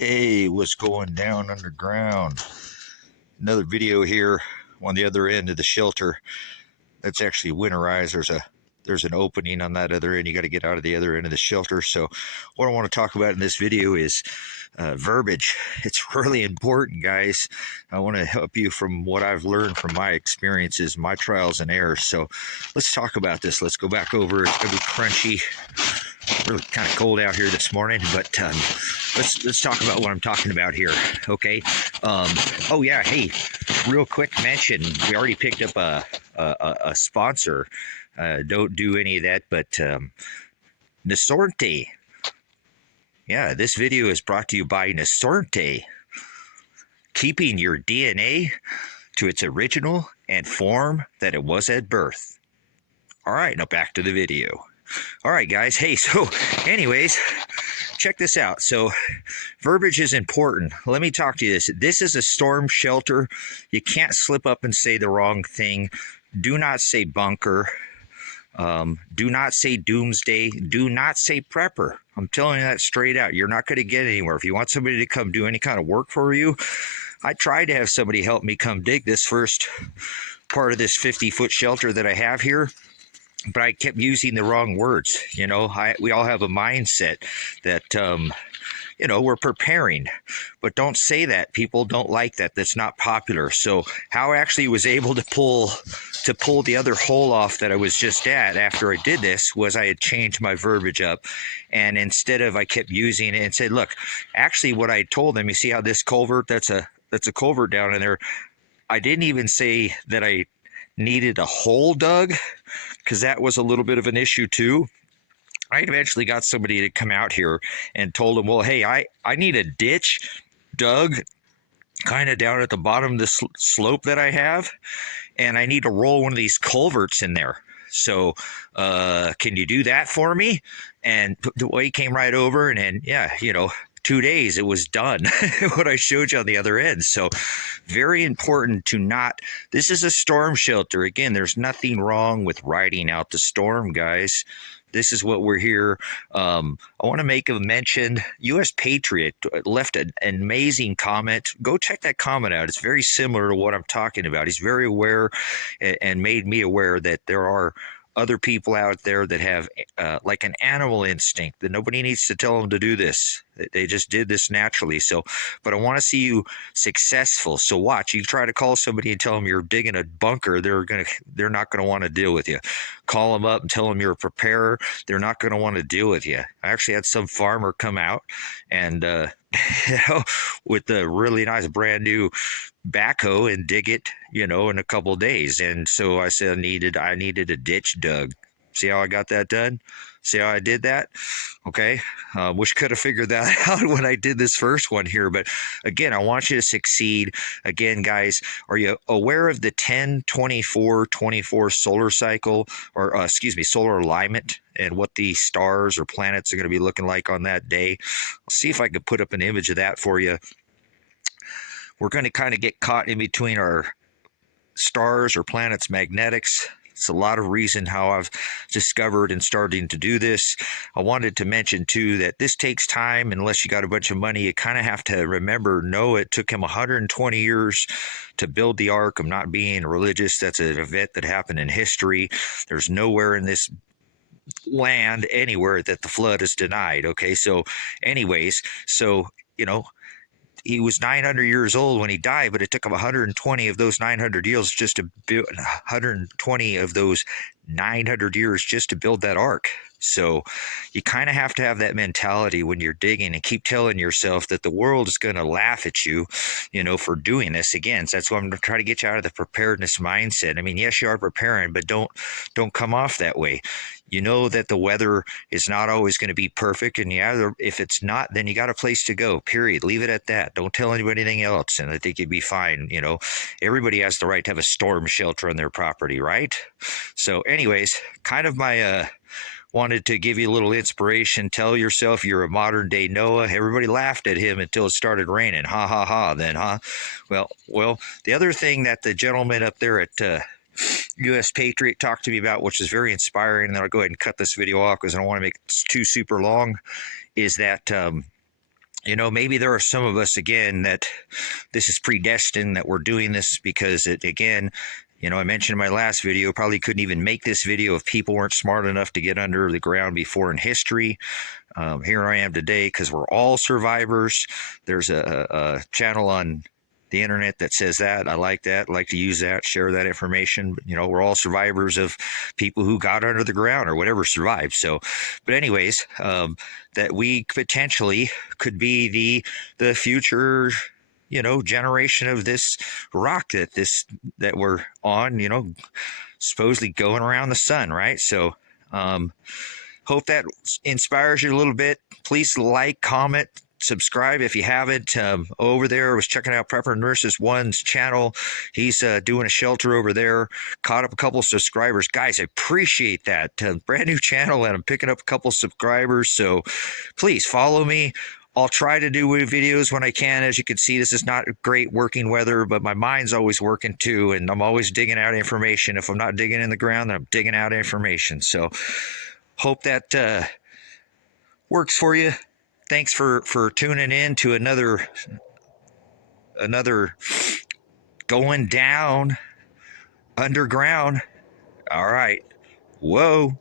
Hey, what's going down underground? Another video here on the other end of the shelter. That's actually winterized. There's an opening on that other end. You got to get out of the other end of the shelter. So, what I want to talk about in this video is verbiage. It's really important, guys. I want to help you from what I've learned from my experiences, my trials and errors. So, let's talk about this. Let's go back over. It's gonna be crunchy. Really kind of cold out here this morning, but let's talk about what I'm talking about here. Okay. Oh yeah. Hey, real quick mention. We already picked up a sponsor. Don't do any of that, but Nasorte. Yeah, this video is brought to you by Nasorte, keeping your DNA to its original and form that it was at birth. All right, now back to the video. All right, guys. Hey, so anyways, check this out. So verbiage is important. Let me talk to you this. This is a storm shelter. You can't slip up and say the wrong thing. Do not say bunker. Do not say doomsday. Do not say prepper. I'm telling you that straight out. You're not going to get anywhere. If you want somebody to come do any kind of work for you, I tried to have somebody help me come dig this first part of this 50-foot shelter that I have here, but I kept using the wrong words. You know, we all have a mindset that, we're preparing, but don't say that. People don't like that. That's not popular. So how I actually was able to pull the other hole off that I was just at after I did this was I had changed my verbiage up, and instead of I kept using it and said, look, actually what I told them, you see how this culvert, that's a culvert down in there. I didn't even say that I needed a hole dug, because that was a little bit of an issue too. I eventually got somebody to come out here and told them, well, hey, I need a ditch dug kind of down at the bottom of the slope that I have, and I need to roll one of these culverts in there. So can you do that for me? And the way he came right over, and then, yeah, 2 days it was done. What I showed you on the other end. So very important to not, this is a storm shelter. Again, there's nothing wrong with riding out the storm, guys. This is what we're here. I want to make a mention. U.S. Patriot left an amazing comment. Go check that comment out. It's very similar to what I'm talking about. He's very aware and made me aware that there are other people out there that have like an animal instinct, that nobody needs to tell them to do this. They just did this naturally. So, but I want to see you successful. So watch, you try to call somebody and tell them you're digging a bunker, they're not going to want to deal with you. Call them up and tell them you're a preparer, they're not going to want to deal with you. I actually had some farmer come out and with a really nice brand new backhoe and dig it, in a couple of days. And so I said I needed a ditch dug. See how I got that done? See how I did that? Okay. Wish could have figured that out when I did this first one here. But again, I want you to succeed. Again, guys, are you aware of the 10-24-24 solar cycle, or solar alignment, and what the stars or planets are going to be looking like on that day? I'll see if I can put up an image of that for you. We're going to kind of get caught in between our stars or planets' magnetics. It's a lot of reason how I've discovered and starting to do this. I wanted to mention too that this takes time. Unless you got a bunch of money, you kind of have to remember, it took him 120 years to build the ark. I'm not being religious. That's an event that happened in history. There's nowhere in this land anywhere that the flood is denied. Okay, so anyways, he was 900 years old when he died, but it took him 120 of those 900 years just to build 120 of those 900 years just to build that ark. So you kind of have to have that mentality when you're digging, and keep telling yourself that the world is going to laugh at you, for doing this again. So that's why I'm trying to get you out of the preparedness mindset. I mean, yes, you are preparing, but don't come off that way. You know that the weather is not always going to be perfect, and if it's not, then you got a place to go, period. Leave it at that. Don't tell anybody anything else, and I think you'd be fine. Everybody has the right to have a storm shelter on their property, right? So anyways, kind of my wanted to give you a little inspiration. Tell yourself you're a modern day Noah. Everybody laughed at him until it started raining. Ha ha ha, then, huh? Well, the other thing that the gentleman up there at U.S. Patriot talked to me about, which is very inspiring, and then I'll go ahead and cut this video off because I don't want to make it too super long, is that maybe there are some of us again that this is predestined, that we're doing this because it, again, I mentioned in my last video, probably couldn't even make this video if people weren't smart enough to get under the ground before in history. Here I am today because we're all survivors. There's a channel on the internet that says that. I like that. I like to use that, share that information. But, we're all survivors of people who got under the ground or whatever survived. So, but anyways, that we potentially could be the future, generation of this rock that we're on, supposedly going around the sun, right? So, hope that inspires you a little bit. Please like, comment, subscribe if you haven't. Over there, I was checking out Prepper Nurses One's channel. He's doing a shelter over there. Caught up a couple subscribers. Guys, I appreciate that. Brand new channel, and I'm picking up a couple subscribers. So please follow me. I'll try to do videos when I can. As you can see, this is not great working weather, but my mind's always working too, and I'm always digging out information. If I'm not digging in the ground, then I'm digging out information. So hope that works for you. Thanks for tuning in to another going down underground. All right. Whoa.